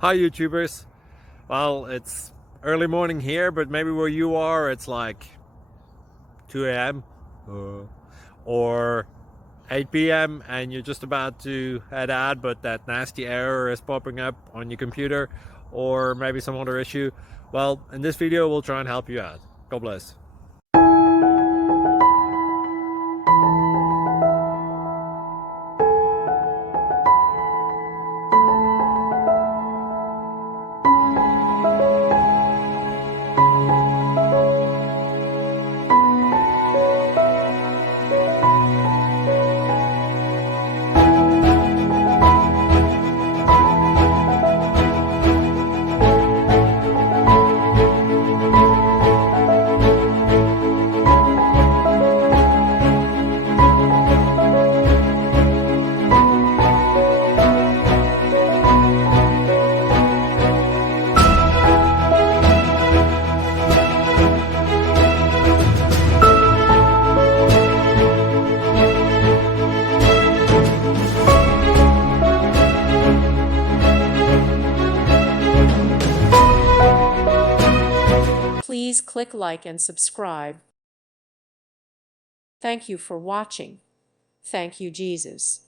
Hi YouTubers. Well, it's early morning here, but maybe where you are it's like 2 a.m. Or 8 p.m. and you're just about to head out, but that nasty error is popping up on your computer, or maybe some other issue. Well, in this video we'll try and help you out. God bless. Please click like and subscribe. Thank you for watching. Thank you, Jesus.